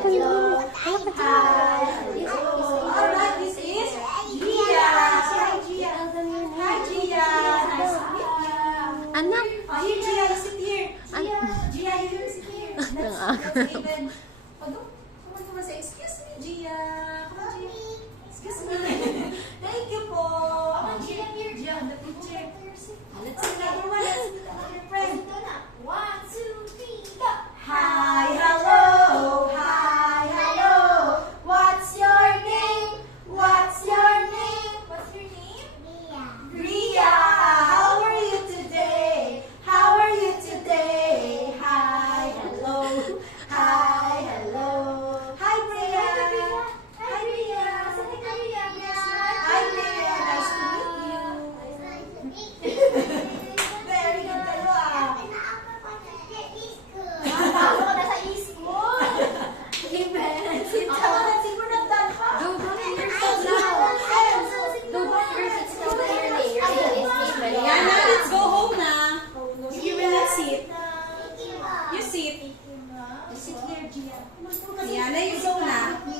Hello. Hi. Alright, this is Gia. Hi, Gia. Hi, Gia. Nice to meet you. Anak. Oh, here, Gia, you sit here. Gia, you sit here. Let's even. Come on, say, excuse me, Gia. Come on, Gia. Excuse me. Thank you po. Come on, Gia, here. Gia, on the picture. Let's see another one. Let's see another friend. 1, 2, 3, go! Hi, hello. Hi, hello. What's your name? What's your name? What's your name? Ria. How are you today? How are you today? Hi, hello. Hi, hello. Hi, Ria. Hi, Ria. Hi, Ria. Nice to meet you.